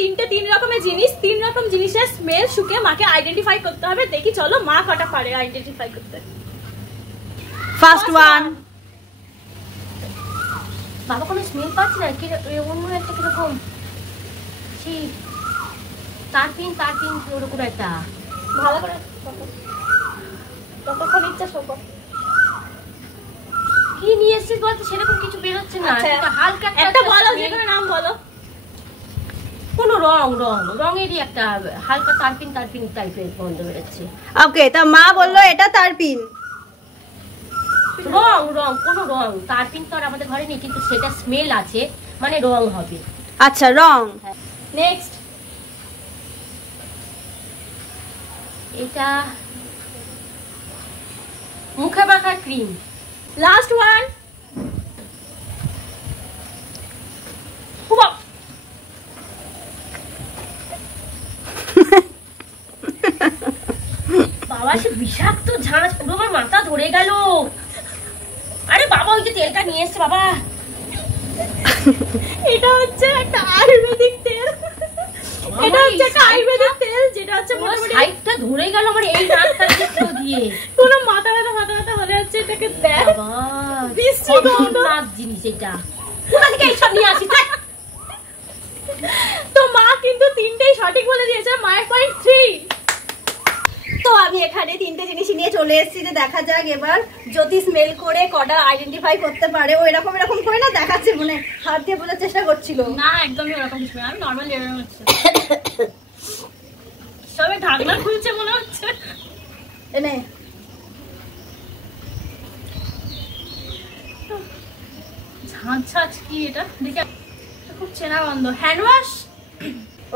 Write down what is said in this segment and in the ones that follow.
তিনটে তিন রকমের জিনিস, তিন রকম জিনিসের স্মেল শুকে মাকে আইডেন্টিফাই করতে হবে। দেখি চলো মা কটা পারে আইডেন্টিফাই করতে। First one. বাবা কোনো স্মেল পাচ্ছি না, কি অন্য একটা কিরকম তারপিন ওরকম একটা। ভালো করে কতক্ষণ ইচ্ছা শোকো। কি নিয়ে এসেছিস বলতো, সেরকম কিছু বেরোচ্ছে না। হালকা একটা বলো, যে কোনো নাম বলো। কোনো রঙেরই একটা হালকা তারপিন টাইপের গন্ধ বেরোচ্ছে। ওকে, তা মা বললো এটা তারপিন। রং কোনো রং তারপিন তো আর আমাদের ঘরে নেই, কিন্তু সেটা স্মেল আছে মানে রং হবে। আচ্ছা, রং। নেক্সট, এটা মুখে মাখার ক্রিম। Last one. বাবা সে বিষাক্ত ঝাঁঝ, পুরো আমার মাথা ধরে গেল। আরে বাবা ওই যে তেলটা নিয়ে এসছে বাবা, এটা হচ্ছে একটা আয়ুর্বেদিক তেল। এটা হচ্ছে একটা আয়ুর্বেদিক তেল, যেটা হচ্ছে মোটামুটি সাইডটা ধরে গেল আমার এই নাকটা দিয়ে। কোনো মাথা ব্যথা হলে হচ্ছে এটাকে দেয়। বাবা বিশ্রী গন্ধ জিনিস এটা, কোথা থেকে এইসব নিয়ে আসি? তো মা কিন্তু তিনটেই সঠিক বলে দিয়েছে, মায়ের পয়েন্ট 3। তো আমি এখানে তিনটে জিনিস নিয়ে চলে এসেছি, যে দেখা যাক এবার জ্যোতি স্মেল করে কটা আইডেন্টিফাই করতে পারে। ও এরকম করে না দেখাচ্ছে, মানে হাত দিয়ে বোঝার চেষ্টা করছিল। না একদমই ওরকম কিছু না, আমি নরমাল এরকম হচ্ছে। সবে ঢাকনা খুলছে মনে হচ্ছে। এনে ঝাঁঝ কি এটা দেখে খুব চেনা গন্ধ। Hand wash.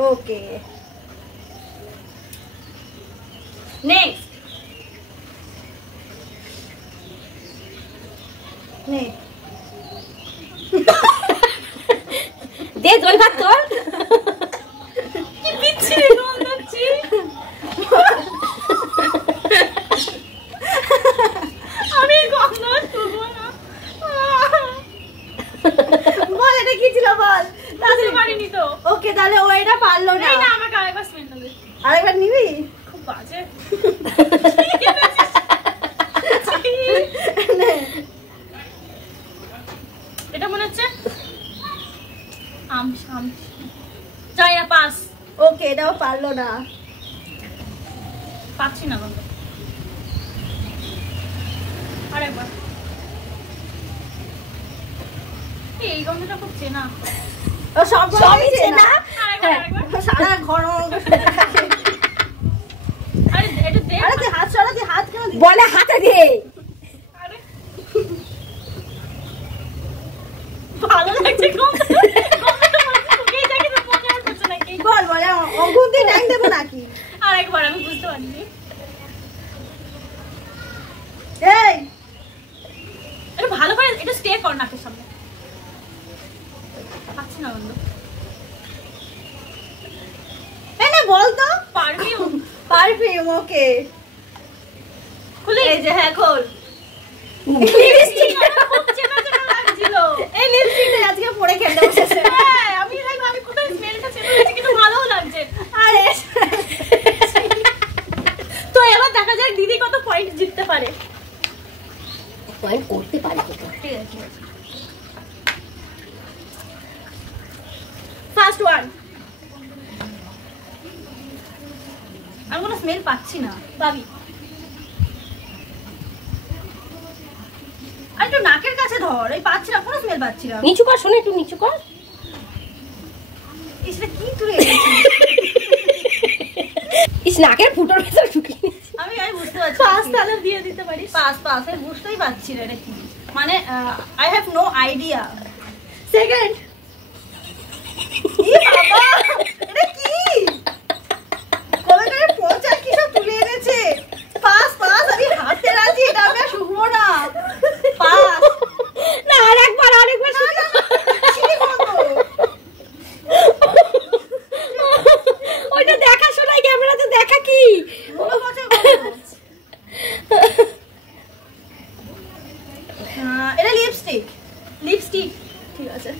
ওকে, নেক্সট, নে দে জল ভাত তোর। কি বিচ্ছিরি গন্ধ হচ্ছে। আমি গন্ধ শুনবো না। বল এটা কি ছিল, বল। বুঝতে পারিনি তো। ওকে, তাহলে ও এটা পারলো না। এই না, আমাকে আরেকবার স্মেলটা দে। আরেকবার নিবি? খুব বাজে। এটা মনে হচ্ছে যাই না, পাস। ওকে, এটাও পারলো না। পাচ্ছি না গন্ধ। আরেকবার। এই গন্ধটা খুব চেনা। ও সবই চেনা। আরেকবার। সারা ঘর আরে এটা দে। আরে তুই হাত সরা, তুই হাত কেন দিবি? বলে হাতে দে। আরে ভালো লাগছে গন্ধটা। গন্ধটা মনে হচ্ছে শুকিয়ে যায়, কিন্তু মনে হচ্ছে নাকি। বল অঙ্কুর দিয়ে ট্যাং দেবো নাকি? আরেকবার, আমি বুঝতে পারিনি। এই এটা ভালো করে এটা স্টে কর নাকের সামনে। পাচ্ছি না গন্ধ। এনে বল তো। পারফিউম। ওকে, খুলে। এই যে, হ্যাঁ খোল। খুব চেনা চেনা লাগছিল। এই লিপস্টিকটা আজকে পরে খেলতে বসেছে। হ্যাঁ, আমি কোথায় স্মেলটা চেনা লাগছে, কিন্তু ভালোও লাগছে। আরে তো এবার দেখা যাক দিদি কত পয়েন্ট জিততে পারে। পয়েন্ট করতে পারি তো। ঠিক আছে। First one. আমি কোনো স্মেল পাচ্ছি না। পাবি? আর একটু নাকের কাছে ধর। এই পাচ্ছি না, কোনো স্মেল পাচ্ছি না। নিচু কর, শোনো একটু নিচু কর। এটা কি তুই? ইস, নাকের ফুটোর ভেতর ঢুকিয়ে। আমি বুঝতে পারছি। পাস তাহলে দিয়ে দিতে পারিস। পাস আমি বুঝতেই পারছি না এটা কি। মানে I have no idea. Second. বাবা এটা কি? কবে করে পচা কি সব তুলে এনেছে? পাস আমি হাতে রাজি, এটা আমি আর শুকবো না। পাস না, আরেকবার ওইটা দেখা শোনাই, ক্যামেরাতে দেখা কি? এটা লিপস্টিক। লিপস্টিক। ঠিক আছে,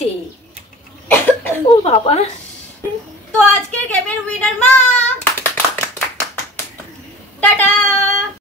আছে। ও বাবা, তো আজকের গেমের উইনার মা। টাটা।